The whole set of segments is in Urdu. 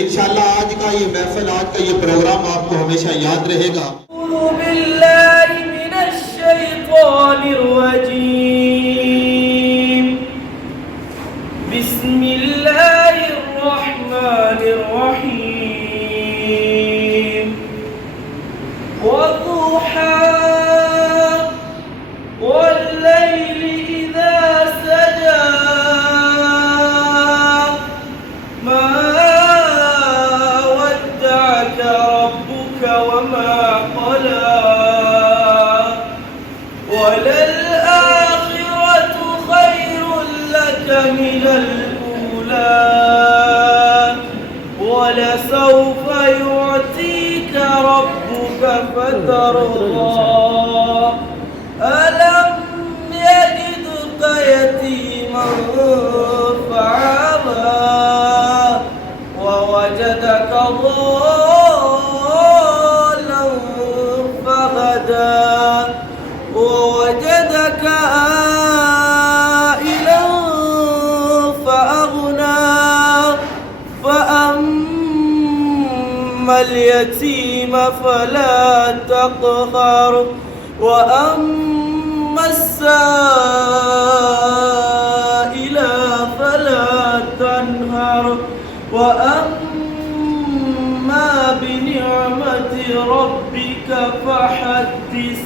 انشاءاللہ آج کا یہ محفل، آج کا یہ پروگرام آپ کو ہمیشہ یاد رہے گا۔ اعوذ باللہ من الشیطان الرجیم، بسم اللہ الرحمن الرحیم، وضحیٰ واللیل اذا سجا ما ودعك ربك وما قلى وللآخرة خير لك من الأولى ولسوف يعطيك ربك فترضى ألم يجدك يتيما فعبا ووجدك ضالا فهدى ووجدك عائلا فأغنى فأما اليتيم فلا تقهر وأما السائل فلا تنهر وأما بنعمة ربك فحدث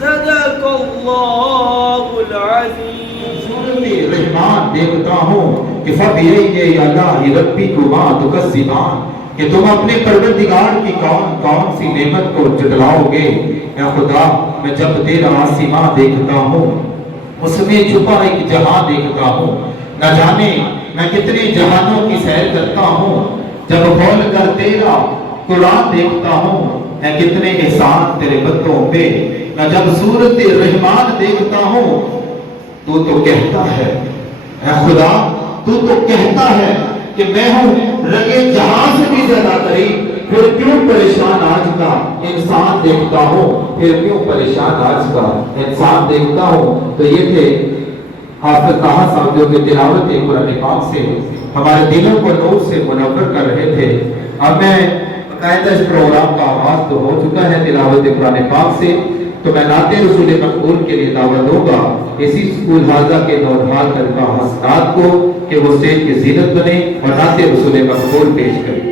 صدق اللہ العظیم۔ سورۃ الرحمن دیکھتا ہوں کہ فَبِأَيِّ آلَاءِ رَبِّكُمَا تُكَذِّبَانِ، کہ تم اپنے پروردگار کی کون سی نعمت کو جھٹلاؤ گے۔ اے خدا، میں جب تیرا آسمان دیکھتا ہوں، اس میں چھپا ایک جہاں دیکھتا ہوں، نہ جانے میں کتنے جہانوں کی سیر کرتا ہوں۔ جب کھول کر تیرا قرآن دیکھتا ہوں، میں کتنے احسان تیرے بندوں پہ۔ میں جب سورۃ الرحمن دیکھتا ہوں، تو کہتا ہے اے خدا، تو کہتا ہے کہ میں ہوں رگے جہاں سے بھی زیادہ قریب، پھر کیوں پریشان آج کا انسان دیکھتا ہوں، پھر کیوں پریشان آج کا انسان دیکھتا ہوں۔ تو یہ تھے حافظ طاہا صاحب جو کہ تلاوت قرآن پاک سے ہمارے دلوں کو نور سے منور کر رہے تھے۔ اب میں باقاعدہ اس پروگرام کا آغاز تو ہو چکا ہے تلاوت قرآن پاک سے، تو میں نعت رسول مقبول کے لیے دعوت دوں گا اسی سکول حاضہ کے نورحال طلبہ حسنات کو کہ وہ اسٹیج کی زینت بنے اور نعت رسول مقبول پیش کریں۔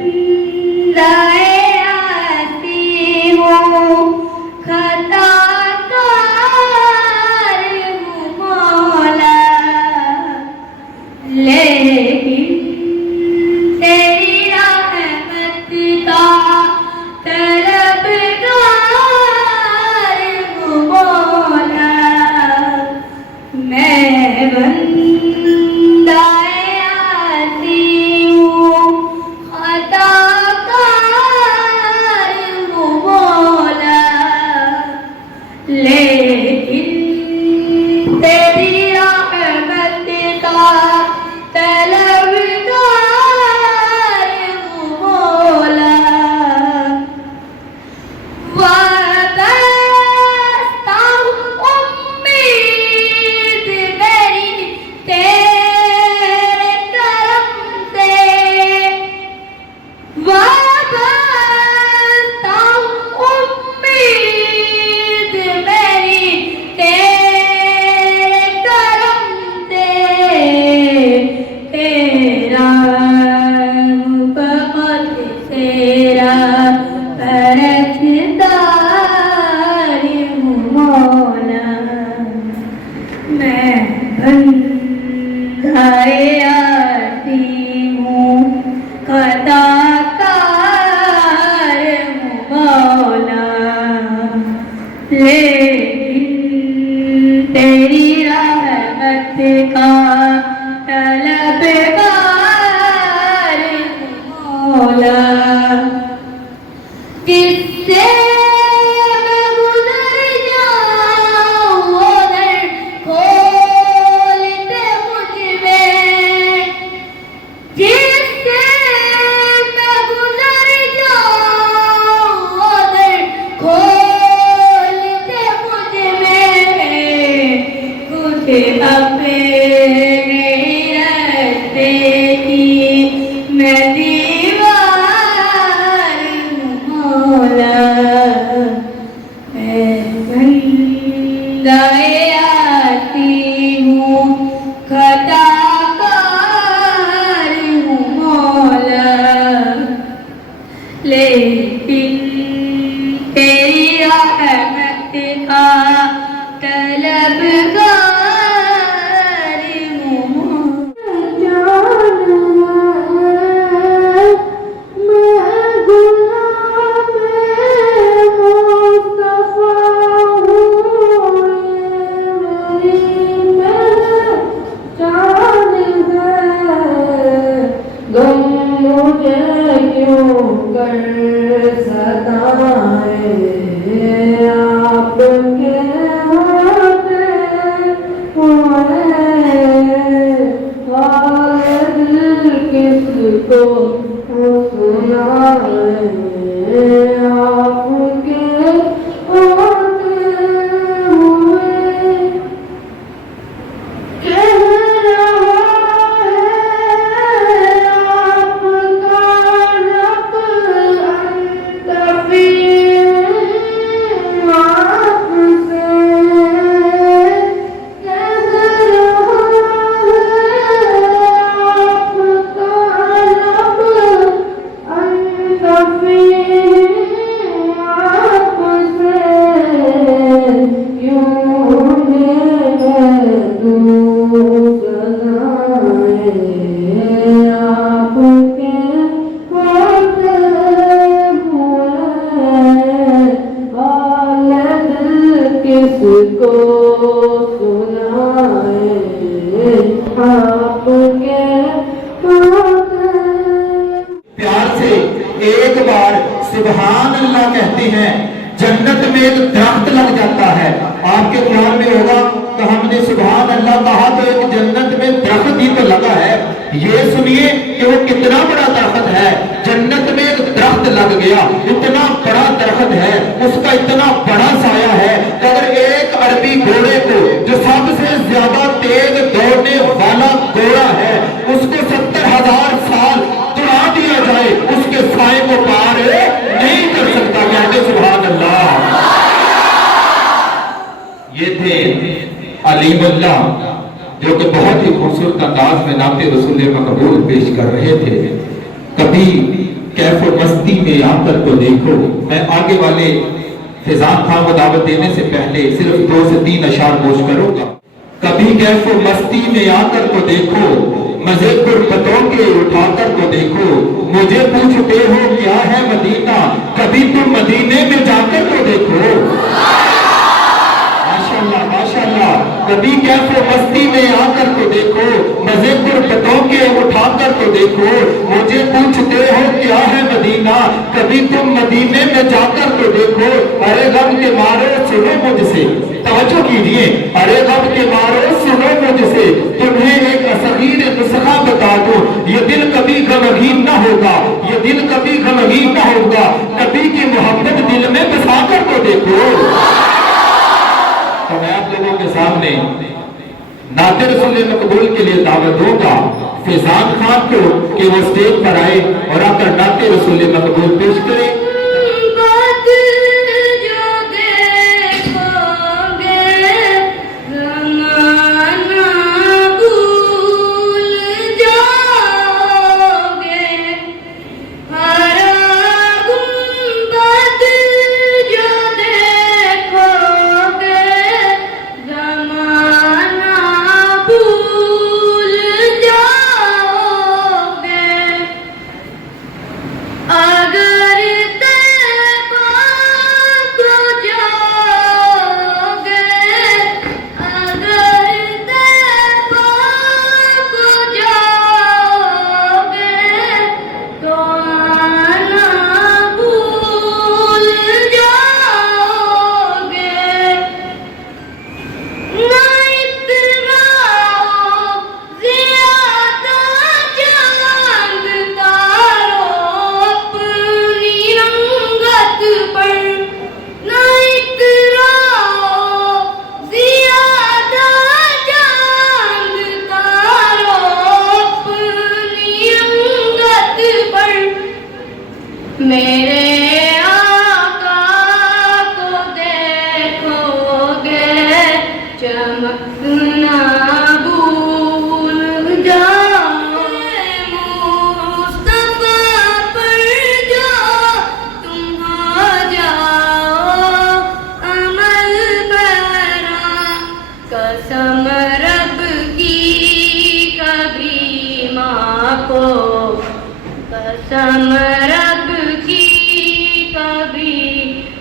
مولا لیکن تیری رحمت کا طلبگار محمد پیار سے ایک بار سبحان اللہ کہتے ہیں جنت میں ایک درخت لگ جاتا ہے. آپ کے خیال میں ہوگا کہ ہم نے سبحان اللہ کہا تو ایک جنت میں درخت ہی تو لگا ہے. یہ سنیے کہ وہ کتنا بڑا درخت ہے. جنت میں ایک درخت لگ گیا, اتنا بڑا درخت ہے, اس کا اتنا بڑا سایہ ہے کہ اگر ایک عربی گھوڑے کو جو سب سے زیادہ تیز دوڑنے والا گھوڑا ہے اس کو 70,000 سال دوڑا دیا جائے اس کے سائے کو پار نہیں کر سکتا. کہتے سبحان اللہ. یہ تھے علیم اللہ جو کہ بہت ہی خوبصورت انداز میں نعت رسول مقبول پیش کر رہے تھے. کبھی کیف و مستی میں آ کر تو دیکھو. میں آگے والے فیضان خان کو دعوت دینے سے پہلے صرف 2 سے 3 اشعار گوش کروں گا. کبھی کیف و مستی میں آ کر تو دیکھو, مزے غربتوں کے اٹھا کر تو دیکھو, مجھے پوچھتے ہو کیا ہے مدینہ, کبھی تم مدینے میں جا کر تو دیکھو. ماشاءاللہ ماشاءاللہ. کبھی کیف و مستی میں آ کر تو دیکھو, مزے غربتوں کے اٹھا کر تو دیکھو, مجھے پوچھتے ہو کیا ہے مدینہ, کبھی تم مدینے میں جا کر تو دیکھو. ارے غم کے مارو سنو مجھ سے, توجہ کیجئے, ارے غم کے مارو سنو مجھ سے, تمہیں ایک اصغیر نسخہ بتا دو. یہ دل کبھی غمگین نہ ہوگا, یہ دل کبھی غمگین نہ ہوگا, کبھی کی محبت دل میں بسا کر تو دیکھو. تو میں آپ لوگوں کے سامنے نعت رسول مقبول کے لیے دعوت دوں گا فیضان خان کو کہ وہ اسٹیج پر آئے اور آ کر نعت رسول مقبول پیش کریں.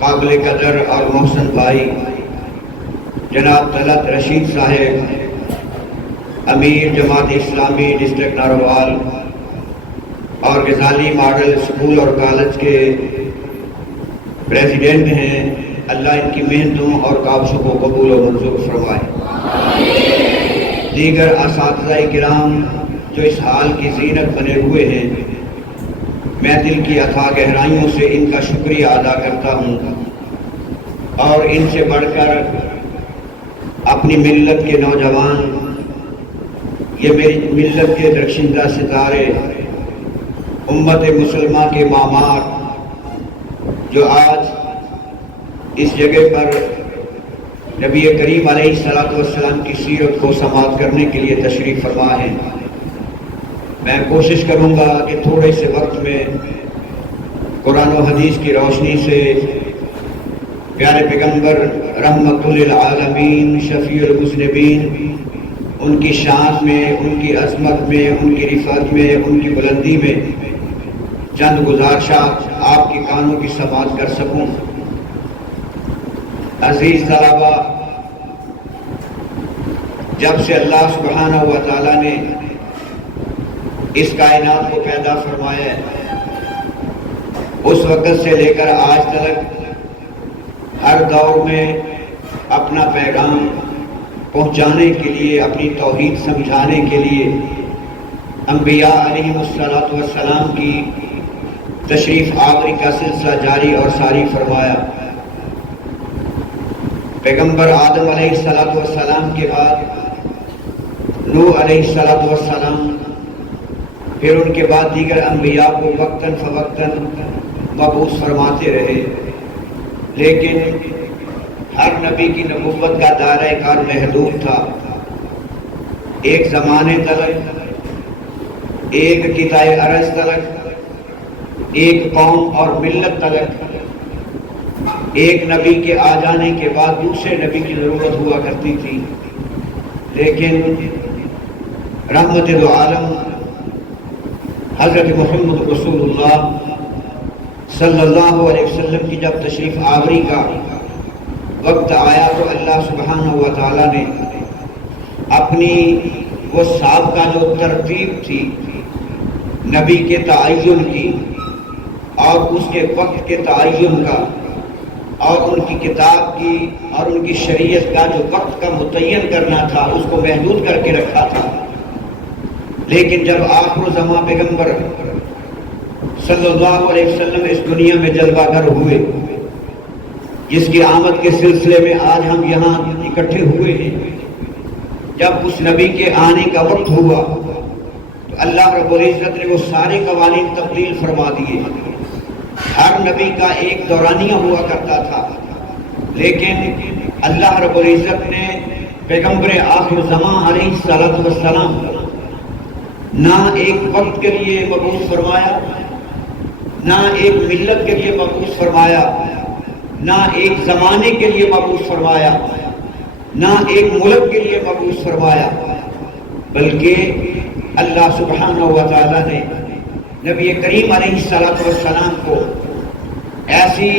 قابل قدر اور محسن بھائی جناب طلعت رشید صاحب امیر جماعت اسلامی ڈسٹرکٹ ناروال اور غزالی ماڈل اسکول اور کالج کے پریزیڈنٹ ہیں، اللہ ان کی محنتوں اور کاوشوں کو قبول و منظور فرمائے۔ دیگر اساتذہ کرام جو اس حال کی زینت بنے ہوئے ہیں، میں دل کی اتھاہ گہرائیوں سے ان کا شکریہ ادا کرتا ہوں، اور ان سے بڑھ کر اپنی ملت کے نوجوان، یہ میری ملت کے درخشندہ ستارے، امت مسلمہ کے معمار جو آج اس جگہ پر نبی کریم علیہ السلام کی سیرت کو سماعت کرنے کے لیے تشریف فرما ہے، میں کوشش کروں گا کہ تھوڑے سے وقت میں قرآن و حدیث کی روشنی سے پیارے پیغمبر رحمت للعالمین شفیع المذنبین، ان کی شان میں، ان کی عظمت میں، ان کی رفعت میں، ان کی بلندی میں چند گزارشات آپ کی کانوں کی سماعت کر سکوں۔ عزیز طلباء، جب سے اللہ سبحانہ و تعالیٰ نے اس کائنات کو پیدا فرمایا ہے، اس وقت سے لے کر آج تک ہر دور میں اپنا پیغام پہنچانے کے لیے، اپنی توحید سمجھانے کے لیے انبیاء علیہ السلام کی تشریف آوری کا سلسلہ جاری اور ساری فرمایا۔ پیغمبر آدم علیہ السلام کے بعد نوح علیہ السلام، پھر ان کے بعد دیگر انبیاء کو وقتاً فوقتاً مبعوث فرماتے رہے، لیکن ہر نبی کی نبوت کا دائرہ کار محدود تھا۔ ایک زمانے تلک، ایک قطع ارض تلک، ایک قوم اور ملت تلک، ایک نبی کے آ جانے کے بعد دوسرے نبی کی ضرورت ہوا کرتی تھی، لیکن رحمت دو عالم حضرت محمد رسول اللہ صلی اللہ علیہ وسلم کی جب تشریف آوری کا وقت آیا تو اللہ سبحانہ و تعالیٰ نے اپنی وہ سابقہ جو ترتیب تھی نبی کے تعین کی اور اس کے وقت کے تعین کا اور ان کی کتاب کی اور ان کی شریعت کا جو وقت کا متعین کرنا تھا، اس کو محدود کر کے رکھا تھا، لیکن جب آخر الزمان پیغمبر صلی اللہ علیہ وسلم اس دنیا میں جلوہ گر ہوئے، جس کی آمد کے سلسلے میں آج ہم یہاں اکٹھے ہوئے ہیں، جب اس نبی کے آنے کا وقت ہوا تو اللہ رب العزت نے وہ سارے قوانین تبدیل فرما دیے۔ ہر نبی کا ایک دورانیہ ہوا کرتا تھا، لیکن اللہ رب العزت نے پیغمبر آخر زمان علیہ السلام نہ ایک وقت کے لیے مبعوث فرمایا، نہ ایک ملت کے لیے مبعوث فرمایا، نہ ایک زمانے کے لیے مبعوث فرمایا، نہ ایک ملک کے لیے مبعوث فرمایا، بلکہ اللہ سبحانہ و تعالیٰ نے نبی کریم علیہ السلام کو ایسی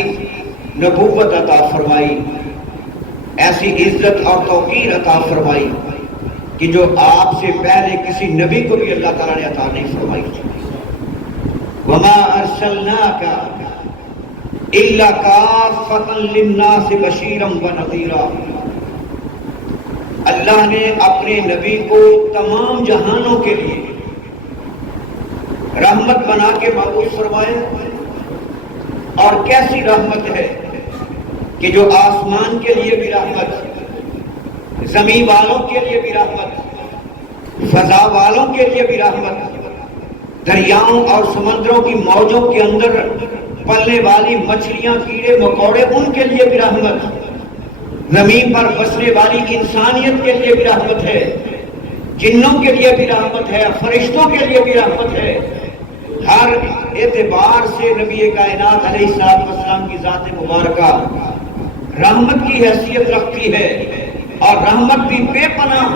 نبوت عطا فرمائی، ایسی عزت اور توقیر عطا فرمائی کہ جو آپ سے پہلے کسی نبی کو بھی اللہ تعالیٰ نے عطا نہیں فرمائی تھی۔ وَمَا أَرْسَلْنَاكَ إِلَّا كَافَّةً لِلنَّاسِ بَشِيرًا وَنَذِيرًا، اللہ نے اپنے نبی کو تمام جہانوں کے لیے رحمت بنا کے مبعوث فرمایا، اور کیسی رحمت ہے کہ جو آسمان کے لیے بھی رحمت، زمین والوں کے لیے بھی رحمت، فضا والوں کے لیے بھی رحمت، دریاؤں اور سمندروں کی موجوں کے اندر پلنے والی مچھلیاں، کیڑے مکوڑے، ان کے لیے بھی رحمت، زمین پر بسنے والی انسانیت کے لیے بھی رحمت ہے، جنوں کے لیے بھی رحمت ہے، فرشتوں کے لیے بھی رحمت ہے۔ ہر اعتبار سے نبی کائنات علیہ السلام کی ذات مبارکہ رحمت کی حیثیت رکھتی ہے، اور رحمت بھی بے پناہ،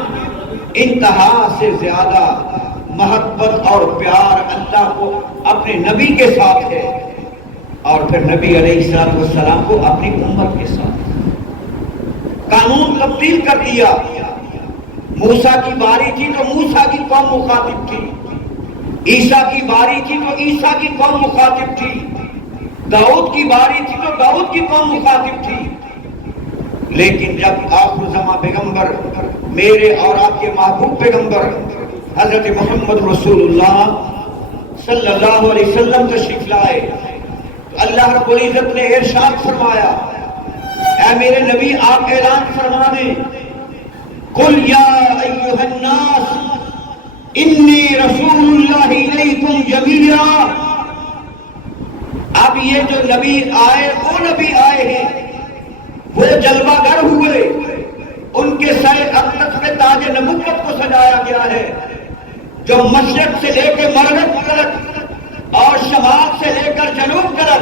انتہا سے زیادہ محبت اور پیار اللہ کو اپنے نبی کے ساتھ ہے۔ اور پھر نبی علیہ السلام کو اپنی امت کے ساتھ قانون تبدیل کر دیا. موسیٰ کی باری تھی تو موسیٰ کی قوم مخاطب تھی, عیسیٰ کی باری تھی تو عیسیٰ کی قوم مخاطب تھی, داؤد کی باری تھی تو داؤد کی قوم مخاطب تھی. لیکن جب آخر زمان پیغمبر میرے اور آپ کے محبوب پیغمبر حضرت محمد رسول اللہ صلی اللہ علیہ وسلم تشریف لائے تو اللہ رب العزت نے ارشاد فرمایا, اے میرے نبی آپ اعلان فرما دیں, قل یا ایھا الناس انی رسول اللہ الیکم جمیعا. اب یہ جو نبی آئے وہ نبی آئے ہیں, وہ جلوہ گر ہوئے, ان کے سر اقدس میں تاج نبوت کو سجایا گیا ہے, جو مشرق سے لے کے مغرب تک اور شمال سے لے کر جنوب تک,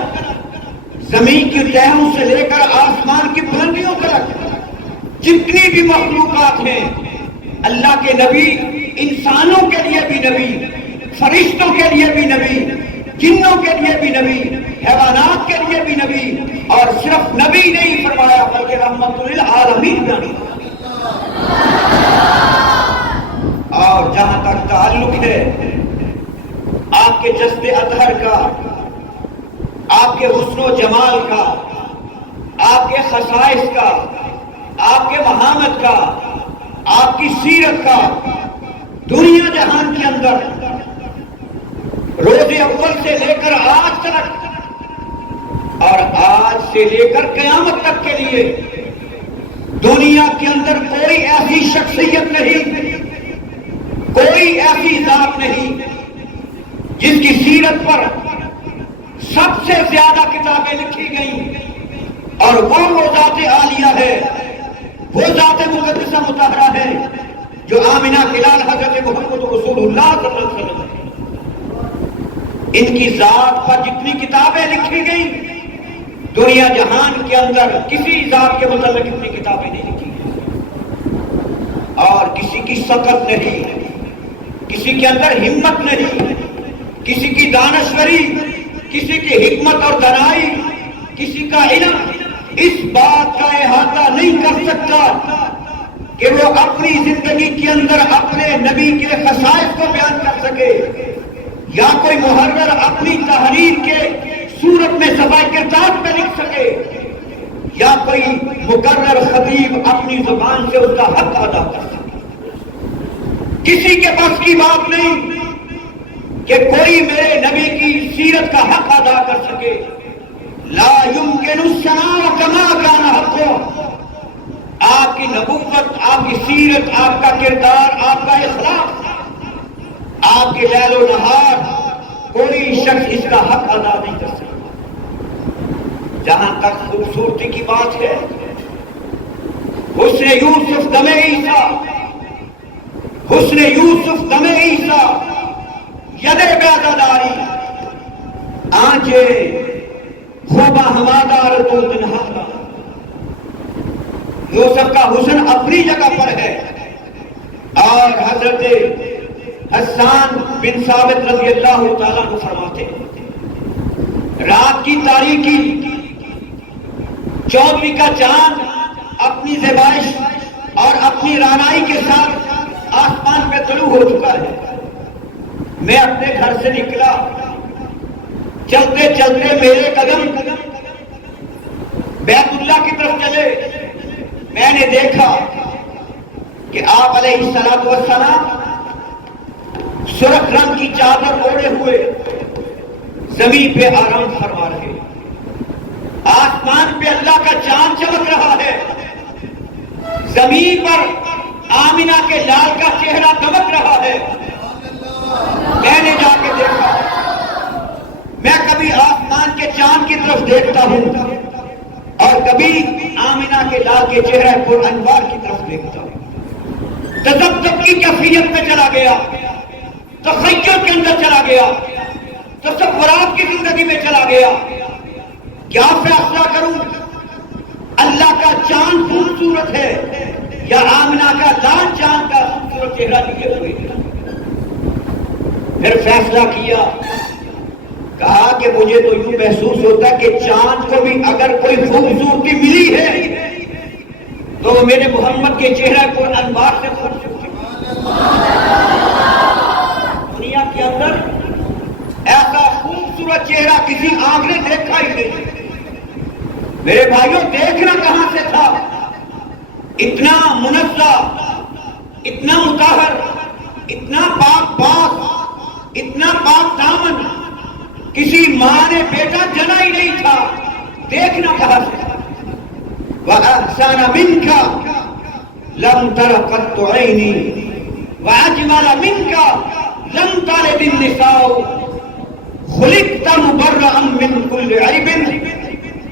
زمین کی تہوں سے لے کر آسمان کی بلندیوں تک جتنی بھی مخلوقات ہیں, اللہ کے نبی انسانوں کے لیے بھی نبی, فرشتوں کے لیے بھی نبی, جنوں کے لیے بھی نبی, حیوانات کے لیے بھی نبی, اور صرف نبی نہیں فرمایا بلکہ رحمت للعالمین نبی. اور جہاں تک تعلق ہے آپ کے جسد اطہر کا, آپ کے حسن و جمال کا, آپ کے خصائص کا, آپ کے محامت کا, آپ کی سیرت کا, دنیا جہان کے اندر روز اول سے لے کر آج تک اور آج سے لے کر قیامت تک کے لیے دنیا کے اندر کوئی ایسی شخصیت نہیں, کوئی ایسی ذات نہیں جس کی سیرت پر سب سے زیادہ کتابیں لکھی گئیں, اور وہ ذات عالیہ ہے, وہ ذات مقدسہ مطہرہ ہے جو آمنہ کلال حضرت محمد رسول اللہ صلی اللہ علیہ وسلم ہے. ان کی ذات پر جتنی کتابیں لکھی گئیں دنیا جہان کے اندر کسی ذات کے متعلق اتنی کتابیں نہیں لکھی گئی, اور کسی کی سقط نہیں, کسی کے اندر ہمت نہیں, کسی کی دانشوری, کسی کی حکمت اور دانائی, کسی کا علم اس بات کا احاطہ نہیں کر سکتا کہ وہ اپنی زندگی کے اندر اپنے نبی کے خصائص کو بیان کر سکے, یا کوئی محرر اپنی تحریر کے صورت میں صفحہ کردار پہ لکھ سکے, یا کوئی مقرر خطیب اپنی زبان سے اس کا حق ادا کر سکے. کسی کے پاس کی بات نہیں کہ کوئی میرے نبی کی سیرت کا حق ادا کر سکے. لا يمكن السماع كما كان حقه. آپ کی نبوت, آپ کی سیرت, آپ کا کردار, آپ کا اخلاق, آپ کے لیل و نہار کوئی شخص اس کا حق ادا نہیں کر سکتا. جہاں تک خوبصورتی کی بات ہے, حسن یوسف دم عیسیٰ, حسن یوسف دم عیسیٰ, ید بیضہ داری, آنچیں خوبہ ہمادار تو تنہا. یوسف کا حسن اپنی جگہ پر ہے, اور حضرت حسان بن ثابت رضی اللہ تعالیٰ کو فرماتے رات کی تاریکی, 14ویں کا چاند اپنی زیبائش اور اپنی رانائی کے ساتھ آسمان پہ طلوع ہو چکا ہے. میں اپنے گھر سے نکلا, چلتے چلتے میرے قدم بیت اللہ کی طرف چلے. میں نے دیکھا کہ آپ علیہ السلام سرخ رنگ کی چادر اوڑے ہوئے زمین پہ آرام فرما رہے. آسمان پہ اللہ کا چاند چمک رہا ہے, زمین پر آمنہ کے لال کا چہرہ دمک رہا ہے. میں نے جا کے دیکھا. میں کبھی آسمان کے چاند کی طرف دیکھتا ہوں اور کبھی آمنہ کے لال کے چہرہ پر انوار کی طرف دیکھتا ہوں. تذبذب کی کیفیت میں چلا گیا, تخیل کے اندر چلا گیا, تصورات کی زندگی میں چلا گیا. کیا فیصلہ کروں, اللہ کا چاند خوبصورت ہے یا آمنہ کا لال چاند کا خوبصورت چہرہ لیے ہوئے. پھر فیصلہ کیا, کہا کہ مجھے تو یوں محسوس ہوتا ہے کہ چاند کو بھی اگر کوئی خوبصورتی ملی ہے تو میرے محمد کے چہرہ کو انوار سے خوبصورتی دنیا کے اندر ایسا خوبصورت چہرہ کسی آنکھ نے دیکھا ہی نہیں. میرے بھائیوں دیکھنا کہاں سے تھا؟ اتنا منزہ، اتنا مطہر، اتنا پاک باز، اتنا پاک دامن کسی ماں نے بیٹا جنا ہی نہیں تھا. دیکھنا کہاں سے؟ وَأَحْسَنَ مِنْكَ لَمْ تَرَ قَطُّ عَيْنِي وَأَجْمَلَ مِنْكَ لَمْ تَلِدِ النِّسَاءُ خُلِقْتَ مُبَرَّأً مِنْ كُلِّ عَيْبٍ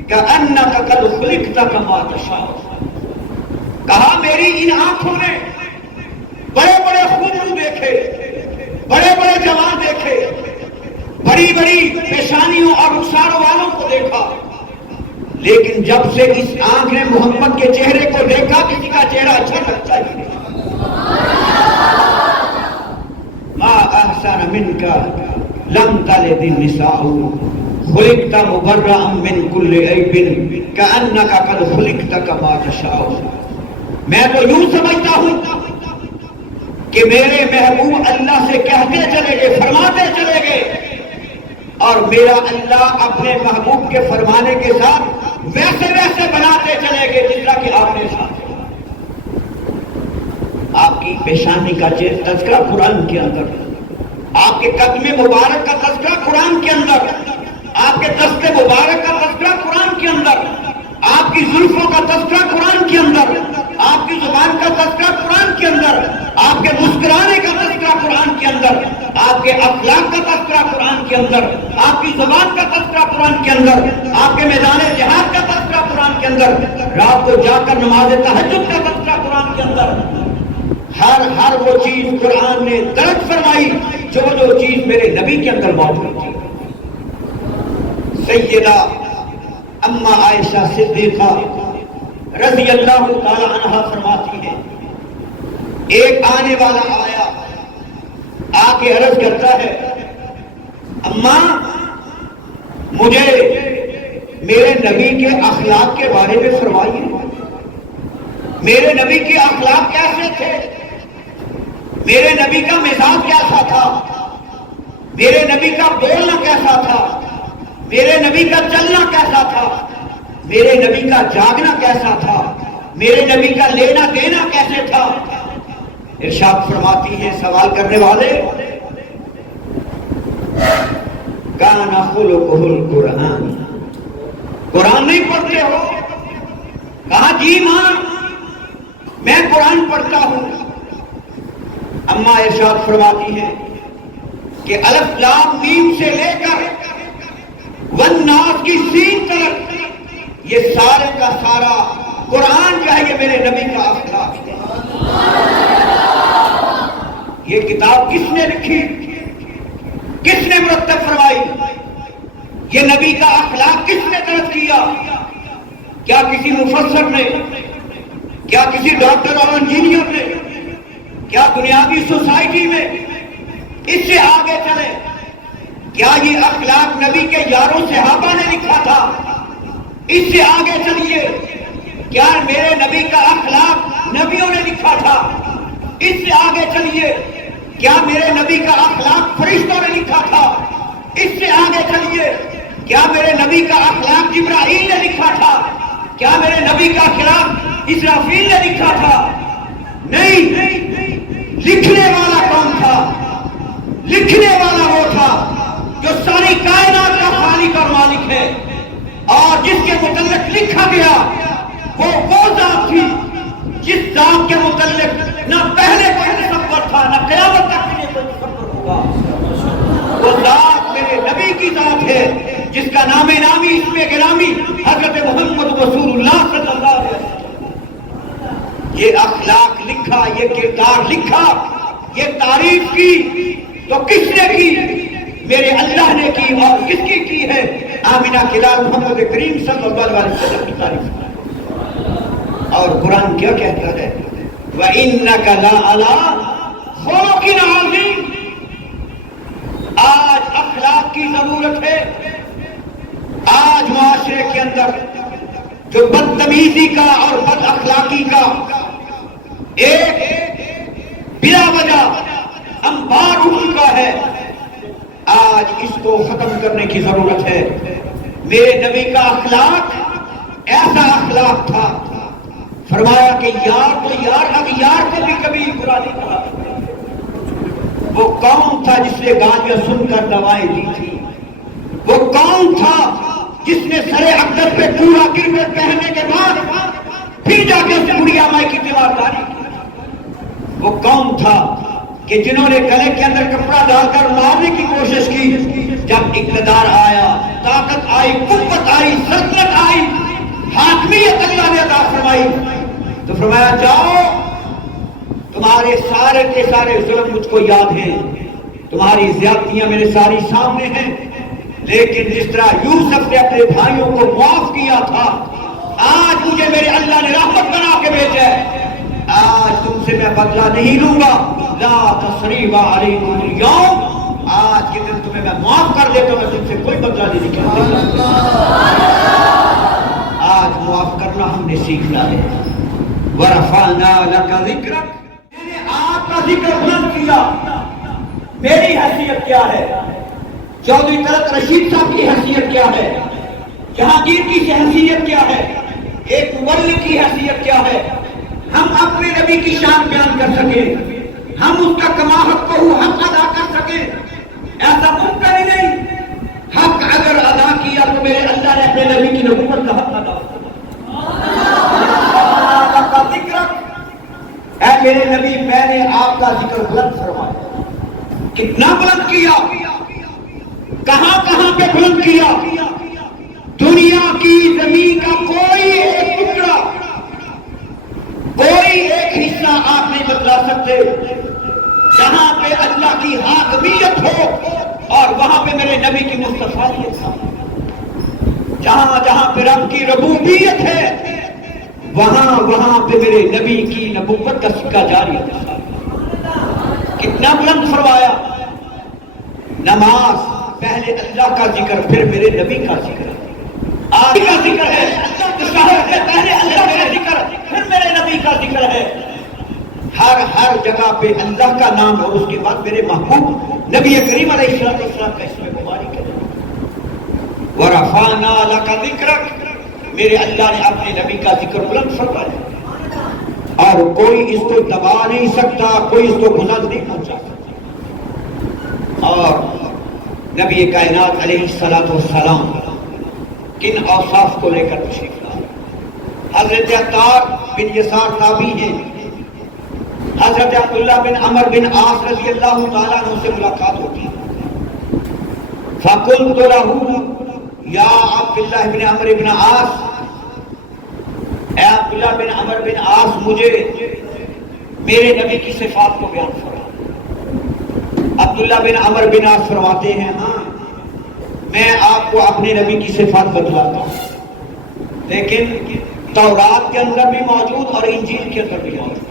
كَأَنَّكَ قَدْ خُلِقْتَ كَمَا تَشَاءُ. کہا میری ان آنکھوں نے بڑے بڑے خوبرو دیکھے، بڑے بڑے جوان دیکھے، بڑی بڑی پیشانیوں اور رخساروں والوں کو دیکھا، لیکن جب سے اس آنکھ نے محمد کے چہرے کو دیکھا کسی کا چہرہ اچھا لگتا ہی نہیں. ما احسن منک لم تلد النساء خلقت مبرأ من كل عیب كأنك قد خلقت كما تشاء. میں تو یوں سمجھتا ہوں کہ میرے محبوب اللہ سے کہتے چلے گئے، فرماتے چلے گئے، اور میرا اللہ اپنے محبوب کے فرمانے کے ساتھ ویسے ویسے بناتے چلے گئے جس طرح کہ آپ نے ساتھ. آپ کی پیشانی کا تذکرہ قرآن کے اندر، آپ کے قدم مبارک کا تذکرہ قرآن کے اندر، آپ کے دست مبارک کا تذکرہ قرآن کے اندر، آپ کی زلفوں کا تذکرہ قرآن کے اندر، آپ کی زبان کا تذکرہ قرآن کے اندر، آپ کے مسکرانے کا تذکرہ قرآن کے اندر، آپ کے اخلاق کا تذکرہ قرآن کے اندر، آپ کی زبان کا تذکرہ قرآن کے اندر، آپ کے میدان جہاد کا تذکرہ قرآن کے اندر، رات کو جا کر نماز تہجد کا تذکرہ قرآن کے اندر. ہر وہ چیز قرآن نے درج فرمائی جو چیز میرے نبی کے اندر موجود تھی. سیدہ اما عائشہ صدیقہ رضی اللہ تعالی عنہا فرماتی ہیں ایک آنے والا آیا، آ کے عرض کرتا ہے اماں مجھے میرے نبی کے اخلاق کے بارے میں فرمائیے، میرے نبی کے اخلاق کیسے تھے، میرے نبی کا مزاج کیسا تھا، میرے نبی کا بولنا کیسا تھا، میرے نبی کا چلنا کیسا تھا، میرے نبی کا جاگنا کیسا تھا، میرے نبی کا لینا دینا کیسے تھا. ارشاد فرماتی ہیں سوال کرنے والے کان خلقہ القرآن، قرآن نہیں پڑھتے ہو؟ کہا جی ماں میں قرآن پڑھتا ہوں. اماں ارشاد فرماتی ہیں کہ الف لام میم سے لے کر والناس کی سین تک یہ سارے کا سارا قرآن جو ہے یہ میرے نبی کا اخلاق ہے. یہ کتاب کس نے لکھی، کس نے مرتب فرمائی، یہ نبی کا اخلاق کس نے درج کیا؟ کیا کسی مفسر نے، کیا کسی ڈاکٹر اور انجینئر نے، کیا دنیاوی سوسائٹی میں؟ اس سے آگے چلے، کیا یہ اخلاق نبی کے یاروں صحابہ نے لکھا تھا؟ اس سے آگے چلیے، کیا میرے نبی کا اخلاق نبیوں نے لکھا تھا؟ اس سے آگے چلیے، کیا میرے نبی کا اخلاق فرشتوں نے لکھا تھا؟ اس سے آگے چلیے، کیا میرے نبی کا اخلاق جبرائیل نے لکھا تھا؟ کیا میرے نبی کا اخلاق اسرافیل نے لکھا تھا؟ نہیں، لکھنے والا کون تھا؟ لکھنے والا وہ تھا جو ساری کائنات کا خالق اور مالک ہے، اور جس کے متعلق لکھا گیا وہ ذات تھی جس ذات کے متعلق نہ پہلے کوئی تصور تھا، نہ قیامت تک کے لیے کوئی تصور ہوگا. وہ ذات میرے نبی کی ذات ہے جس کا نام نامی اسم گرامی حضرت محمد رسول اللہ صلی اللہ علیہ وسلم. یہ اخلاق لکھا، یہ کردار لکھا، یہ تعریف کی تو کس نے کی؟ میرے اللہ نے کی. اور کس کی ہے؟ آمنہ کے لال محمد کریم صلی اللہ علیہ وسلم کی تعریف. اور قرآن کیا کہتا ہے؟ وَإِنَّكَ لَعَلَىٰ خُلُقٍ عَظِيمٍ. آج اخلاق کی کی ضرورت ہے. آج معاشرے کے اندر جو بدتمیزی کا اور بد اخلاقی کا ایک بلا وجہ انبار اٹھ چکا ہے، آج اس کو ختم کرنے کی ضرورت ہے. میرے نبی کا اخلاق ایسا اخلاق تھا، فرمایا کہ یار تو یار، اب یار کو بھی کبھی برا نہیں کہا. وہ کون تھا جس نے گالیاں سن کر دوائیں دی تھی؟ وہ کون تھا جس نے سر اقدس پہ پورا کرکٹ پہننے کے بعد پھر جا کے اسے بڑھیا مائی کی دیوارداری کی؟ وہ کون تھا کہ جنہوں نے گلے کے اندر کپڑا ڈال کر مارنے کی کوشش کی؟ جب اقتدار آیا، طاقت آئی، قوت آئی، سلطنت آئی، حاکمیت اللہ نے عطا فرمائی، تو فرمایا جاؤ، تمہارے سارے کے سارے ظلم مجھ کو یاد ہیں، تمہاری زیادتیاں میرے ساری سامنے ہیں، لیکن جس طرح یوسف نے اپنے بھائیوں کو معاف کیا تھا، آج مجھے میرے اللہ نے رحمت بنا کے بھیجا ہے، آج تم سے میں بدلہ نہیں لوں گا. لا تصریب علیکم اليوم، آج کے دن تمہیں میں معاف کر دیتا ہوں، میں تم سے کوئی بدلہ نہیں نکالتا. آج معاف کرنا ہم نے سیکھنا ہے. ورفعنا لک ذکرک، میں نے آپ کا ذکر بلند کیا. میری حیثیت کیا ہے؟ چودھری طلعت رشید صاحب کی حیثیت کیا ہے؟ جہانگیر کی حیثیت کیا ہے؟ ایک ولی کی حیثیت کیا ہے؟ ہم اپنے نبی کی شان بیان کر سکیں، ہم اس کا کما حق کو حق ادا کر سکیں، ایسا ممکن ہی نہیں. حق اگر ادا کیا تو میرے اللہ نے اپنے نبی کی نبوت کا حق ادا کیا. اے میرے نبی، میں نے آپ کا ذکر بلند فرمایا. کتنا بلند کیا، کہاں کہاں پہ بلند کیا. دنیا کی زمین کا کوئی ایک ٹکڑا، کوئی ایک حصہ آپ نہیں بتلا سکتے جہاں پہ اللہ کی حاکمیت ہو اور وہاں پہ میرے نبی کی مصطفیت ہو. جہاں جہاں پہ رب کی ربوبیت ہے، وہاں پہ میرے نبی کی نبوت کا سکہ جاری ہے. کتنا بلند فرمایا. نماز پہلے اللہ کا ذکر، پھر میرے نبی کا ذکر. آپ کا ذکر ہے، پہلے اللہ کا ذکر، پھر میرے نبی کا ذکر ہے. ہر جگہ پہ اللہ کا نام اور اس کے بعد میرے محبوب نبی کریم علیہ السلام کا اسم مبارک ہے. ورفعنا لک ذکرک، میرے اللہ نے اپنے نبی کا ذکر بلند فرمایا، اور کوئی اس کو دبا نہیں سکتا، کوئی اس کو بلند نہیں پہنچا سکتا. اور نبی کائنات علیہ السلام کن اوصاف کو لے کر تشریف لائے؟ حضرت عطار بن یسار تابعی ہیں، حضرت عبداللہ بن عمر بن عاص رضی اللہ تعالیٰ عنہ سے ملاقات ہوتی ہے. فَقُلْتُ لَهُ یا عبداللہ بن عمر بن عاص، اے عبداللہ بن عمر بن عاص، مجھے میرے نبی کی صفات کو بیان فرما. عبداللہ بن عمر بن عاص فرماتے ہیں ہاں میں آپ کو اپنے نبی کی صفات بتلاتا ہوں، لیکن تورات کے اندر بھی موجود اور انجیل کے اندر بھی موجود.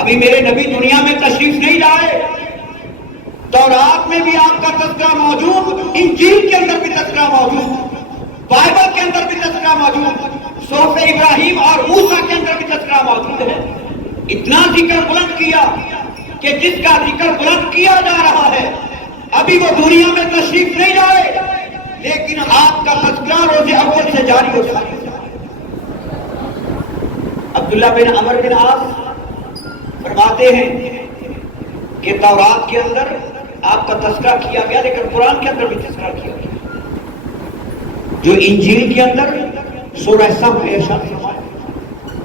ابھی میرے نبی دنیا میں تشریف نہیں لائے، تورات میں بھی آپ کا تذکرہ موجود، انجیل کے اندر بھی تذکرہ موجود، بائبل کے اندر بھی تذکرہ موجود، صحف ابراہیم اور موسیٰ کے اندر بھی تذکرہ موجود ہے. اتنا ذکر بلند کیا کہ جس کا ذکر بلند کیا جا رہا ہے ابھی وہ دنیا میں تشریف نہیں لائے، لیکن آپ کا تذکرہ روز اول سے جاری ہو جائے. عبداللہ بن عمر بن عاص فرماتے ہیں کہ تورات کے اندر آپ کا تذکرہ کیا گیا، لیکن قرآن کے اندر بھی تذکرہ کیا گیا. جو انجیل کے اندر سورہ سب میں ارشاد فرمایا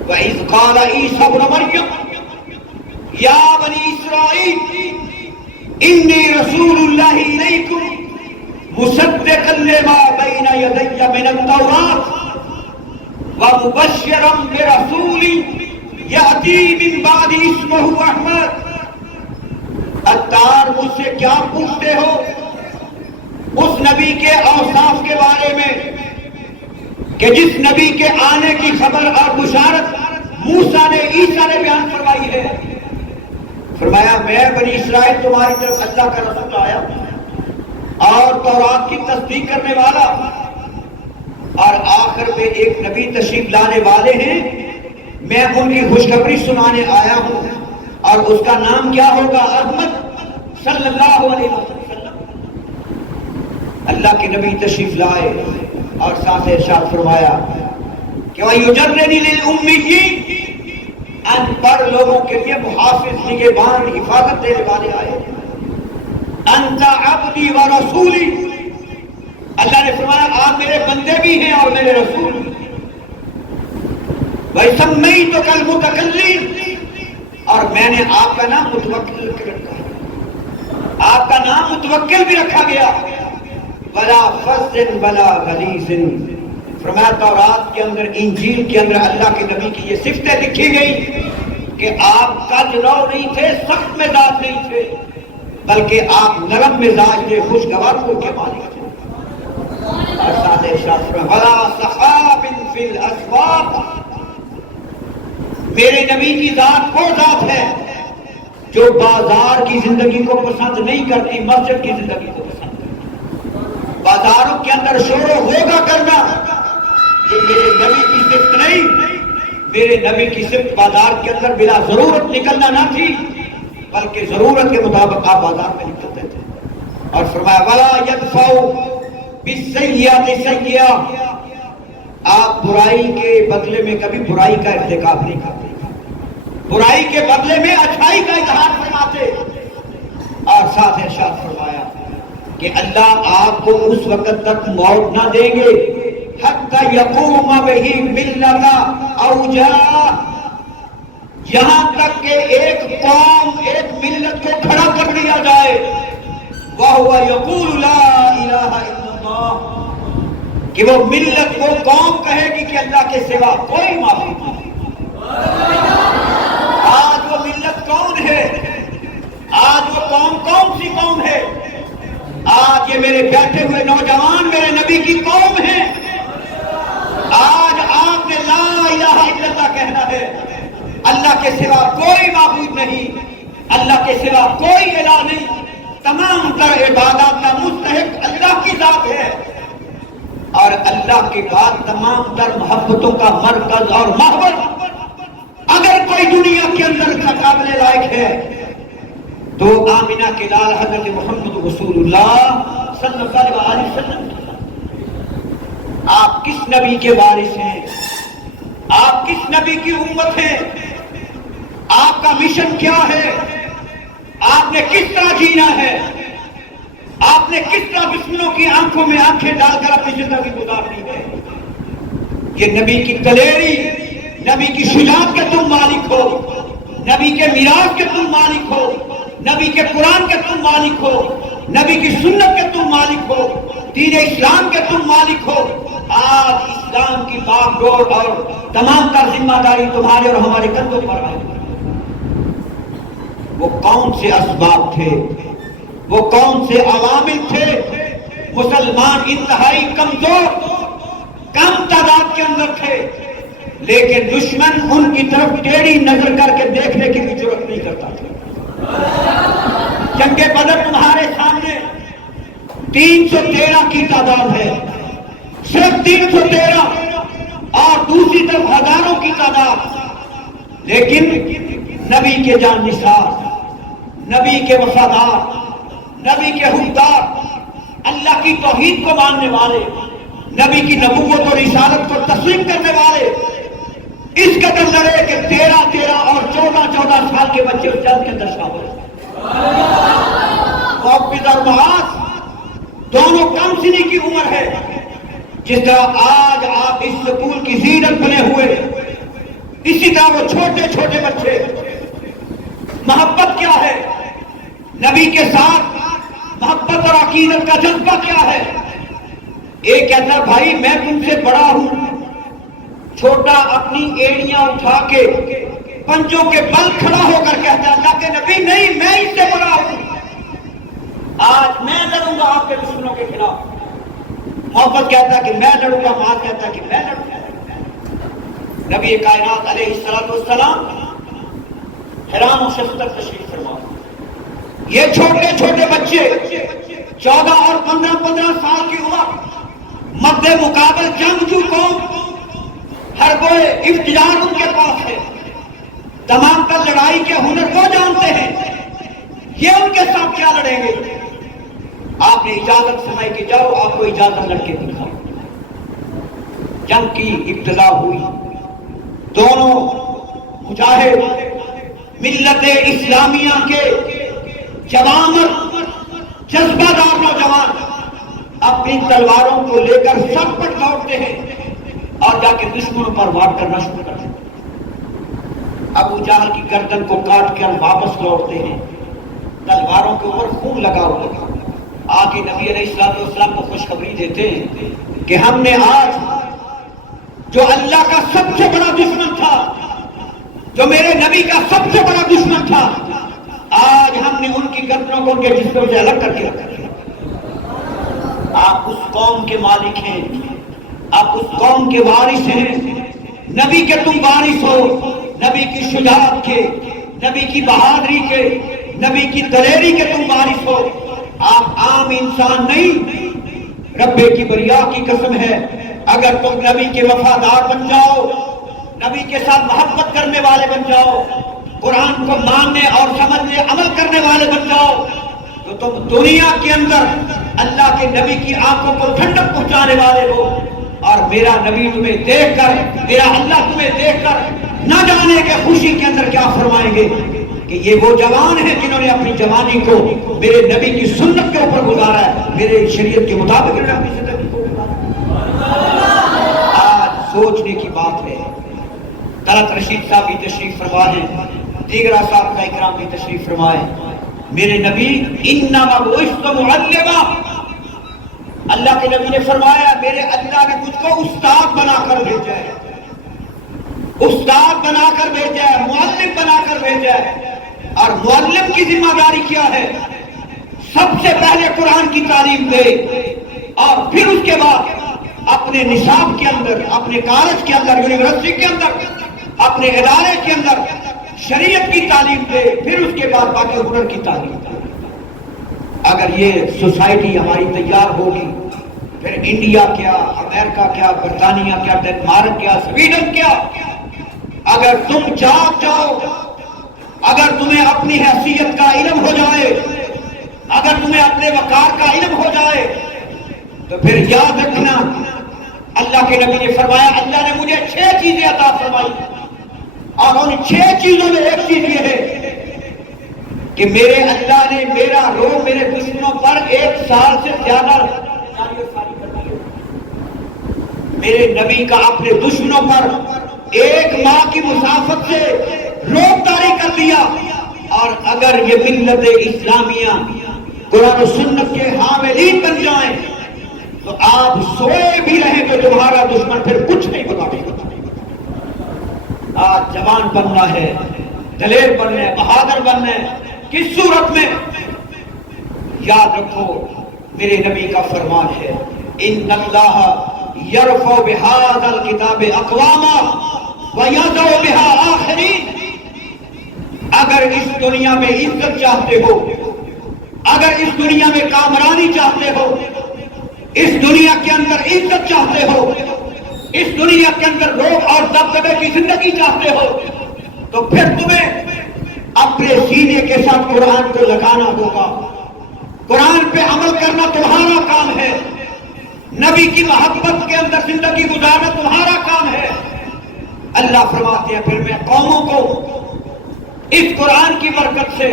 وَإِذْ قَالَ عِيسَى ابْنُ مَرْيَمَ يَا بَنِي إِسْرَائِيلَ إِنِّي رَسُولُ اللَّهِ إِلَيْكُمْ مُصَدِّقًا لِمَا بَيْنَ يَدَيَّ مِنَ التَّوْرَاةِ وَمُبَشِّرًا بِرَسُولٍ يَأْتِي مِن بَعْدِي اسْمُهُ أَحْمَدُ. عطار مجھ سے کیا پوچھتے ہو اس نبی کے اوصاف کے بارے میں کہ جس نبی کے آنے کی خبر اور بشارت موسیٰ نے عیسیٰ نے بیان فرمائی ہے. فرمایا میں بنی اسرائیل تمہاری طرف اللہ کا رسول آیا اور تورات کی تصدیق کرنے والا، اور آخر میں ایک نبی تشریف لانے والے ہیں، میں ان کی خوشخبری سنانے آیا ہوں، اور اس کا نام کیا ہوگا؟ احمد صلی اللہ علیہ وسلم۔ اللہ کے نبی تشریف لائے اور ساتھ ارشاد فرمایا کہ وَيُجَرِّنِ لِلْأُمِّيِّينَ، ان پڑھ لوگوں کے لیے محافظ، نگہبان، حفاظت دینے والے آئے۔ انت عبدی و رسولی، اللہ نے فرمایا آپ میرے بندے بھی ہیں اور میرے رسول بھی ہیں۔ وَسَمَّيْتُكَ الْمُتَكَلِّمَ، اور میں نے آپ کا نام متوکل رکھا ہے، آپ کا نام متوکل بھی رکھا گیا۔ وَلَا فَظٍّ وَلَا غَلِيظٍ، فرمایا تورات کے اندر، انجیل کے اندر اللہ کے نبی کی یہ صفتیں لکھی گئی کہ آپ کج رو نہیں تھے، سخت مزاج نہیں تھے، بلکہ آپ نرم مزاج تھے، خوشگوار کو کے مالک تھے۔ اور ساتھ ارشاد فرمایا وَلَا صَحَابٍ فِي الْأَسْوَاقِ، میرے نبی کی ذات وہ ذات ہے جو بازار کی زندگی کو پسند نہیں کرتی، مسجد کی زندگی کو پسند کرتی۔ بازاروں کے اندر شور و ہوگا کرنا یہ میرے نبی کی صفت نہیں، میرے نبی کی صفت بازار کے اندر بلا ضرورت نکلنا نہ تھی، بلکہ ضرورت کے مطابق آپ بازار میں نکلتے تھے۔ اور فرمایا وَلَا يَدْفَعُ بِالسَّيِّئَةِ سَيِّئَةً، آپ برائی کے بدلے میں کبھی برائی کا ارتکاب نہیں کرتے، برائی کے بدلے میں اچھائی کا اظہار فرماتے۔ اور ساتھ ارشاد فرمایا کہ اللہ آپ کو اس وقت تک موت نہ دیں گے حَتَّى يَقُومَ بِهِ مِلَّةً أَوْجَاءَ، یہاں تک کہ ایک قوم، ایک ملت کو کھڑا کر دیا جائے، وَهُوَ يَقُولُ لَا إِلَهَ إِلَّا اللَّهُ، کہ وہ ملت، وہ قوم کہے گی کہ اللہ کے سوا کوئی معبود نہیں۔ آج وہ ملت کون ہے؟ آج وہ قوم کون سی قوم ہے؟ آج یہ میرے بیٹھے ہوئے نوجوان میرے نبی کی قوم ہے۔ آج آپ نے لا الہ الا اللہ کہنا ہے، اللہ کے سوا کوئی معبود نہیں، اللہ کے سوا کوئی الہ نہیں، تمام تر عبادات کا مستحق اللہ کی ذات ہے، اور اللہ کے بعد تمام تر محبتوں کا مرکز اور محور اگر کوئی دنیا کے اندر کا قابل لائق ہے تو آمینہ کے لال حضرت محمد رسول اللہ صلی اللہ علیہ وسلم۔ آپ کس نبی کے وارث ہیں؟ آپ کس نبی کی امت ہیں؟ آپ کا مشن کیا ہے؟ آپ نے کس طرح جینا ہے؟ آپ نے کس طرح دشمنوں کی آنکھوں میں آنکھیں ڈال کر اپنی زندگی گزارنی ہے؟ یہ نبی کی دلیری، نبی کی شجاعت کے تم مالک ہو، نبی کے میراث کے تم مالک ہو، نبی کے قرآن کے تم مالک ہو، نبی کی سنت کے تم مالک ہو، دین اسلام کے تم مالک ہو۔ آج اسلام کی باغ ڈور اور تمام تر ذمہ داری تمہارے اور ہمارے کندھوں پر ہے۔ وہ کون سے اسباب تھے، وہ کون سے عوامل تھے؟ مسلمان انتہائی کمزور، کم تعداد کے اندر تھے، لیکن دشمن ان کی طرف ٹیڑھی نظر کر کے دیکھنے کی بھی جرات نہیں کرتا تھا۔ جنگ بدر تمہارے سامنے 313 کی تعداد ہے، صرف 313، اور دوسری طرف ہزاروں کی تعداد، لیکن نبی کے جان نثار، نبی کے وفادار، نبی کے حقدار، اللہ کی توحید کو ماننے والے، نبی کی نبوت اور رسالت کو تسلیم کرنے والے اس قدر لڑے کہ 13 اور 14 سال کے بچے اس جنگ کے اندر شامل ہیں۔ معاذ اور معاذ دونوں کم سنی کی عمر ہے۔ جس طرح آج آپ اس سکول کی زینت بنے ہوئے، اسی طرح وہ چھوٹے چھوٹے بچے۔ محبت کیا ہے؟ نبی کے ساتھ محبت اور عقیدت کا جذبہ کیا ہے؟ ایک کہتا ہے بھائی میں تم سے بڑا ہوں، چھوٹا اپنی ایڑیاں اٹھا کے پنجوں کے بل کھڑا ہو کر کہتا ہے اللہ کے نبی نہیں، میں اس سے بڑا ہوں، آج میں لڑوں گا آپ کے دشمنوں کے خلاف۔ محبت کہتا ہے کہ میں لڑوں گا، معاذ کہتا ہے کہ میں لڑوں گا۔ نبی کائنات علیہ السلام حرام و شفقت تشریف فرما، یہ چھوٹے چھوٹے بچے 14 اور 15 سال کی عمر، مد مقابل جنگجو قوم، ہر کوئی افتجار ان کے پاس ہے، تمام تر لڑائی کے ہنر کو جانتے ہیں، یہ ان کے ساتھ کیا لڑیں گے؟ آپ نے اجازت سنائی کہ جاؤ آپ کو اجازت لڑ کے دکھاؤ۔ جنگ کی ابتدا ہوئی، دونوں مجاہد ملت اسلامیہ کے جوان جذبہ دار نوجوان اپنی تلواروں کو لے کر سب پر دوڑتے ہیں اور جا کے دشمنوں پر وار کرنا شروع کرتے ہیں۔ ابو جہل کی گردن کو کاٹ کر واپس لوٹتے ہیں، تلواروں کے اوپر خون لگا ہوا۔ آگے نبی علیہ السلام کو خوشخبری دیتے ہیں کہ ہم نے آج جو اللہ کا سب سے بڑا دشمن تھا، جو میرے نبی کا سب سے بڑا دشمن تھا، آج ہم نے ان کی گردنوں کو ان کے جسموں سے الگ کر کے رکھا ہے۔ آپ اس قوم کے مالک ہیں، آپ اس قوم کے وارث ہیں، نبی کے تم وارث ہو، نبی کی شجاعت کے، نبی کی بہادری کے، نبی کی دلیری کے تم وارث ہو۔ آپ عام انسان نہیں، رب کی بریا کی قسم ہے، اگر تم نبی کے وفادار بن جاؤ، نبی کے ساتھ محبت کرنے والے بن جاؤ، قرآن کو ماننے اور سمجھنے عمل کرنے والے بن جاؤ، تو تم دنیا کے اندر اللہ کے نبی کی آنکھوں کو ٹھنڈک پہنچانے والے ہو، اور میرا نبی تمہیں دیکھ کر، میرا اللہ تمہیں دیکھ کر نہ جانے کے خوشی کے اندر کیا فرمائیں گے کہ یہ وہ جوان ہیں جنہوں نے اپنی جوانی کو میرے نبی کی سنت کے اوپر گزارا ہے، میرے شریعت کے مطابق اپنی زندگی کو گزارا۔ آج سوچنے کی بات ہے۔ طلعت رشید صاحب بھی تشریف فرما ہے، دیگر صاحب کا اکرام بھی تشریف فرمائے۔ میرے نبی انما بعثت معلما، اللہ کے نبی نے فرمایا میرے اللہ نے مجھ کو استاد بنا کر بھیجا ہے، استاد بنا کر بھیجا ہے، معلم بنا کر بھیجا ہے۔ اور معلم کی ذمہ داری کیا ہے؟ سب سے پہلے قرآن کی تعلیم دے، اور پھر اس کے بعد اپنے نصاب کے اندر، اپنے کالج کے اندر، یونیورسٹی کے اندر، اپنے ادارے کے اندر شریعت کی تعلیم دے، پھر اس کے بعد باقی ہنر کی تعلیم دے۔ اگر یہ سوسائٹی ہماری تیار ہوگی، پھر انڈیا کیا، امریکہ کیا، برطانیہ کیا، ڈنمارک کیا، سویڈن کیا، اگر تم جاگ جاؤ، اگر تمہیں اپنی حیثیت کا علم ہو جائے، اگر تمہیں اپنے وقار کا علم ہو جائے، تو پھر یاد رکھنا اللہ کے نبی نے فرمایا اللہ نے مجھے 6 چیزیں عطا فرمائی، اور ان 6 چیزوں میں ایک چیز یہ ہے کہ میرے اللہ نے میرا روح میرے دشمنوں پر 1 سال سے زیادہ میرے نبی کا اپنے دشمنوں پر 1 ماہ کی مسافت سے روک طاری کر دیا۔ اور اگر یہ ملت اسلامیہ قرآن و سنت کے حاملین بن جائیں تو آپ سوئے بھی رہیں تو تمہارا دشمن پھر کچھ نہیں بگاڑے گا۔ آج جوان بننا ہے، دلیر بننا ہے، بہادر بننا ہے، کس صورت میں؟ یاد رکھو میرے نبی کا فرمان ہے ان اللہ یرفع بہذا الکتاب اقواما ویضع بها آخرین۔ اگر اس دنیا میں عزت چاہتے ہو، اگر اس دنیا میں کامرانی چاہتے ہو، اس دنیا کے اندر عزت چاہتے ہو، اس دنیا کے اندر روب اور دبدبے کی زندگی چاہتے ہو، تو پھر تمہیں اپنے سینے کے ساتھ قرآن کو لگانا ہوگا، قرآن پہ عمل کرنا تمہارا کام ہے، نبی کی محبت کے اندر زندگی گزارنا تمہارا کام ہے۔ اللہ فرماتے ہیں پھر میں قوموں کو اس قرآن کی برکت سے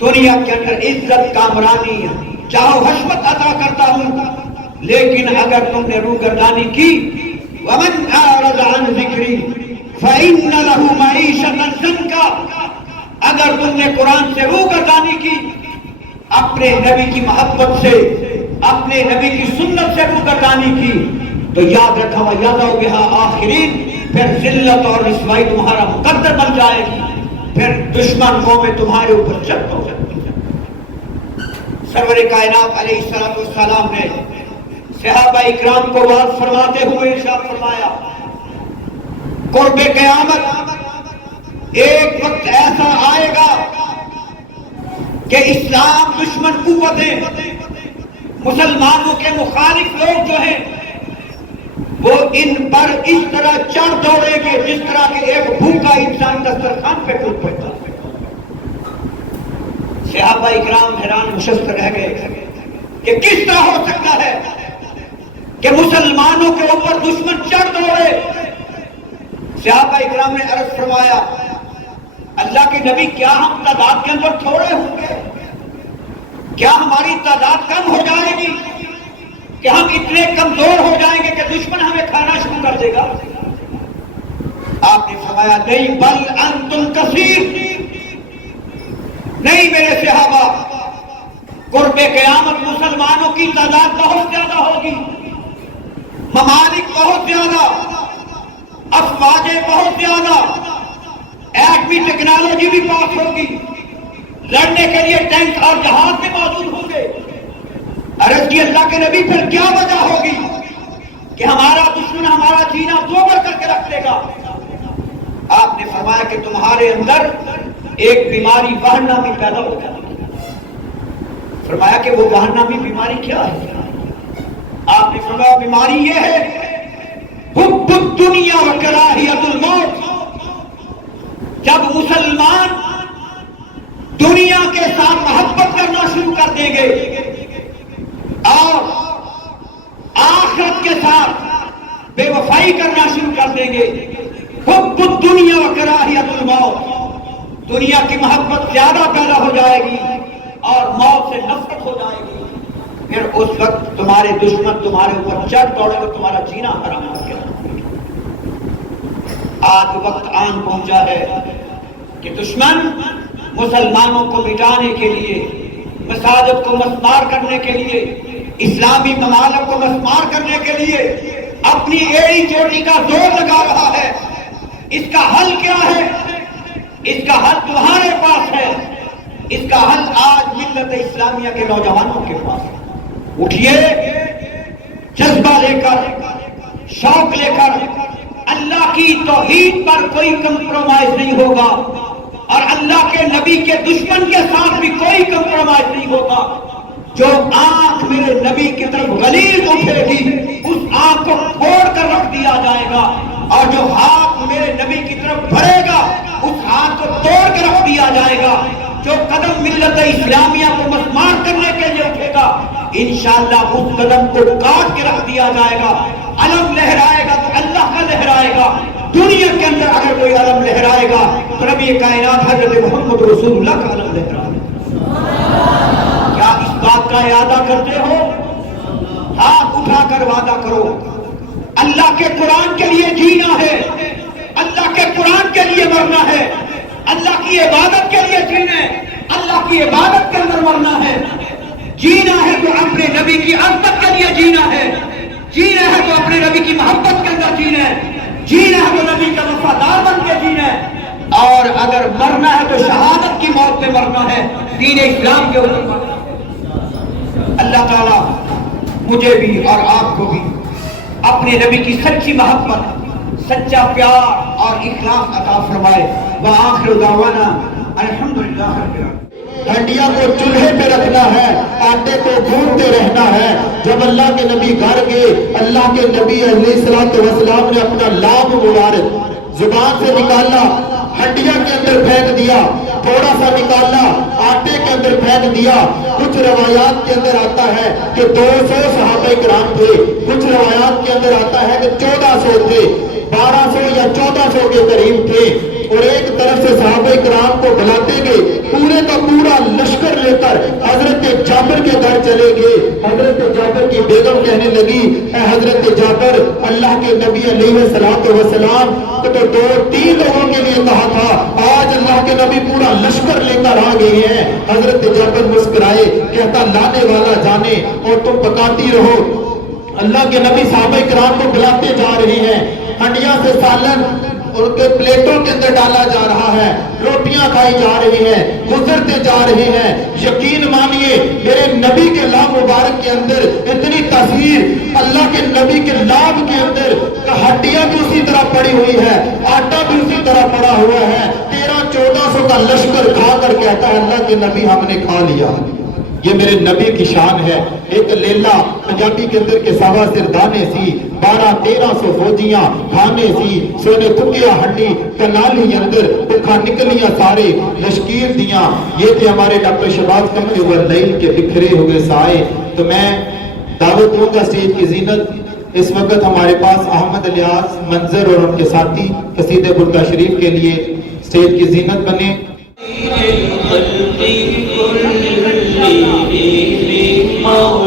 دنیا کے اندر عزت، کامرانی، چاہو حشمت عطا کرتا ہوں، لیکن اگر تم نے روگردانی کی وَمَنْ أَعْرَضَ عَنْ ذِكْرِي فَإِنَّ لَهُ مَعِيشَةً ضَنْكَ، اگر تم نے قرآن سے روگردانی کی، اپنے نبی کی محبت سے، اپنے نبی کی سنت سے روگردانی کی، تو یاد رکھا وَيَضَعُ بِهَا آخِرِينَ، پھر ذلت اور رسوائی تمہارا مقدر بن جائے گی، پھر دشمن قومیں تمہارے اوپر چت ہو جائیں گی۔ سرور کائنات علیہ السلام نے صحابہ اکرام کو بات فرماتے ہوئے ارشاد فرمایا قرب قیامت ایک وقت ایسا آئے گا کہ اسلام دشمن قوتیں مسلمانوں کے مخالف لوگ جو ہیں وہ ان پر اس طرح چڑھ دوڑیں گے جس طرح کہ ایک بھوکا انسان دسترخوان پہ ٹوٹ پڑتا. صحابہ اکرام حیران نشست رہ گئے کہ کس طرح ہو سکتا ہے کہ مسلمانوں کے اوپر دشمن چڑھ دوڑے. صحابہ اکرام نے عرض فرمایا اللہ کے نبی کیا ہم تعداد کے اندر تھوڑے ہوں گے؟ کیا ہماری تعداد کم ہو جائے گی کہ ہم اتنے کمزور ہو جائیں گے کہ دشمن ہمیں کھانا شروع کر دے گا؟ آپ نے فرمایا نہیں بل انتم کثیر. نہیں میرے صحابہ، قرب قیامت مسلمانوں کی تعداد بہت زیادہ ہوگی، ممالک بہت زیادہ، افواجیں بہت زیادہ، ایٹمی ٹیکنالوجی بھی پاس ہوگی، لڑنے کے لیے ٹینک اور جہاز بھی موجود ہوں گے. عرض کی اللہ کے نبی پھر کیا وجہ ہوگی کہ ہمارا دشمن ہمارا جینا دوبر کر کے رکھ لے گا؟ آپ نے فرمایا کہ تمہارے اندر ایک بیماری وہن نامی پیدا ہو جائے. فرمایا کہ وہ وہن نامی بیماری کیا ہے؟ آپ نے فرمایا بیماری یہ ہے حب الدنیا و کراہیت الموت. جب مسلمان دنیا کے ساتھ محبت کرنا شروع کر دیں گے اور آخرت کے ساتھ بے وفائی کرنا شروع کر دیں گے، حب الدنیا و کراہیت الموت، دنیا کی محبت زیادہ پیدا ہو جائے گی اور موت سے نفرت ہو جائے گی. پھر اس وقت تمہارے دشمن تمہارے اوپر چڑھ دوڑے گا، تمہارا جینا حرام ہو گیا. آج وقت آن پہنچا ہے کہ دشمن مسلمانوں کو مٹانے کے لیے، مساجد کو مسمار کرنے کے لیے، اسلامی ممالک کو مسمار کرنے کے لیے اپنی ایڑی چوٹی کا زور لگا رہا ہے. اس کا حل کیا ہے؟ اس کا حل تمہارے پاس ہے. اس کا حل آج ملت اسلامیہ کے نوجوانوں کے پاس ہے. اٹھیے جذبہ لے کر، شوق لے کر. اللہ کی توحید پر کوئی کمپرومائز نہیں ہوگا اور اللہ کے نبی کے دشمن کے ساتھ بھی کوئی کمپرومائز نہیں ہوگا. جو آنکھ میرے نبی کی طرف غلیظ اٹھے گی اس آنکھ کو پھوڑ کر رکھ دیا جائے گا، اور جو ہاتھ میرے نبی کی طرف بڑھے گا اس ہاتھ کو توڑ کے رکھ دیا جائے گا. جو قدم ملت اسلامیہ کو مسمار کرنے کے لیے اٹھے گا انشاءاللہ اس قدم کو کاٹ کے رکھ دیا جائے گا. علم لہرائے گا تو اللہ کا لہرائے گا. دنیا کے اندر اگر کوئی علم لہرائے گا تو نبی کائنات حضرت محمد رسول اللہ کا علم لہرائے گا. کیا اس بات کا ارادہ کرتے ہو؟ ہاتھ اٹھا کر وعدہ کرو. اللہ کے قرآن کے لیے جینا ہے، اللہ کے قرآن کے لیے مرنا ہے، اللہ کی عبادت کے لیے جینا ہے، اللہ کی عبادت کے اندر مرنا ہے. جینا ہے تو اپنے نبی کی عظمت کے لیے جینا ہے، جینا ہے تو اپنے نبی کی محبت کے اندر جینا ہے، جینا ہے تو نبی کا وفادار بن کے جینا ہے. اور اگر مرنا ہے تو شہادت کی موت پہ مرنا ہے، دین اسلام کے اوپر مرنا ہے. اللہ تعالیٰ مجھے بھی اور آپ کو بھی اپنے نبی کی سچی محبت، سچا پیار اور اخلاص عطا فرمائے. وآخر دعوانا الحمدللہ رب العالمین. ہنڈیا کو چولہے پہ رکھنا ہے، آٹے کو گھونتے رہنا ہے. جب اللہ کے نبی گھر گئے، اللہ کے نبی علیہ الصلوۃ والسلام نے اپنا لام مبارک زبان سے نکالا، ہنڈیا کے اندر پھینک دیا، تھوڑا سا نکالا آٹے کے اندر پھینک دیا. کچھ روایات کے اندر آتا ہے کہ 200 صحابہ کرام تھے، کچھ روایات کے اندر آتا ہے کہ 1400 تھے، 1200 یا 1400 کے قریب تھے. اور ایک طرف سے صحابہ کرام کو بلاتے گئے، پورے کا پورا لشکر لے کر حضرت جابر کے گھر چلے گئے. حضرت جابر کی بیگم کہنے لگی اے حضرت جابر، اللہ کے نبی علیہ الصلوۃ والسلام کو تو 2-3 لوگوں کے لیے کہا تھا، آج اللہ کے نبی پورا لشکر لے کر آ گئے ہیں. حضرت جابر مسکرائے، کہتا لانے والا جانے اور تم پکاتی رہو. اللہ کے نبی صحابہ کرام کو بلاتے جا رہے ہیں، ہنڈیا سے سالن ان کے پلیٹوں کے اندر ڈالا جا رہا ہے، روٹیاں کھائی جا رہی ہیں، گزرتے جا رہے ہیں. یقین مانیے میرے نبی کے لام مبارک کے اندر اتنی تاثیر، اللہ کے نبی کے لام کے اندر ہڈیاں بھی اسی طرح پڑی ہوئی ہے، آٹا بھی اسی طرح پڑا ہوا ہے. 1300-1400 کا پورا لشکر کھا کر کہتا ہے اللہ کے نبی ہم نے کھا لیا. یہ میرے نبی کی شان ہے. ایک لیلا پنجابی کے اندر کے سوا سر دانے سی 1200-1300 فوجیاں کھانے سی سونے تکیا ہڈی کنالی اندر پکھا نکلیاں سارے لشکیر دیاں. یہ تھے ہمارے ڈاکٹر شہباز قمری واللیل کے بکھرے ہوئے سائے. تو میں دعوت دوں گا اسٹیج کی زینت اس وقت ہمارے پاس احمد الیاس منظر اور ان کے ساتھی قصیدہ بردا شریف کے لیے اسٹیج کی زینت بنے. والحبيب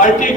IT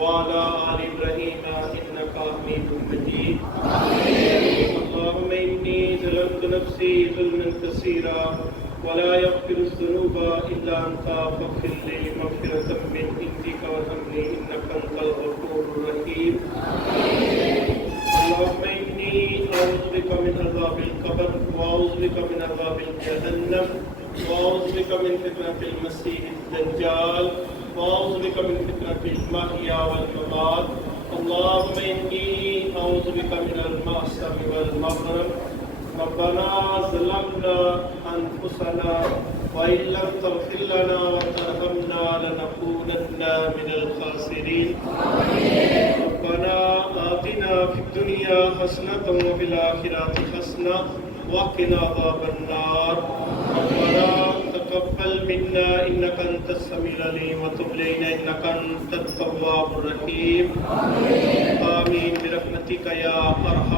وعلى آل إبراهيم إنك حميد مجيد اللهم إني ظلمت نفسي ظلما كثيرا ولا يغفر الذنوب إلا أنت فاغفر لي مغفرة من عندك وارحمني إنك أنت الغفور الرحيم اللهم إني أعوذ بك من عذاب القبر وأعوذ بك من عذاب جهنم وأعوذ بك من فتنة المسيح الدجال وأعوذ بك من فتنة المحيا والممات اللهم إني أعوذ بك من المأسر والمغرم ربنا ظلمنا أنفسنا وإن لم تغفر لنا وترحمنا لنكونن من الخاسرين ربنا آتنا في الدنيا حسنة وفي الآخرة حسنة وقنا عذاب النار ربنا تقبل منا إنك أنت السميع العليم وتب علينا إنك أنت التواب الرحيم آمين برحمتك يا أرحم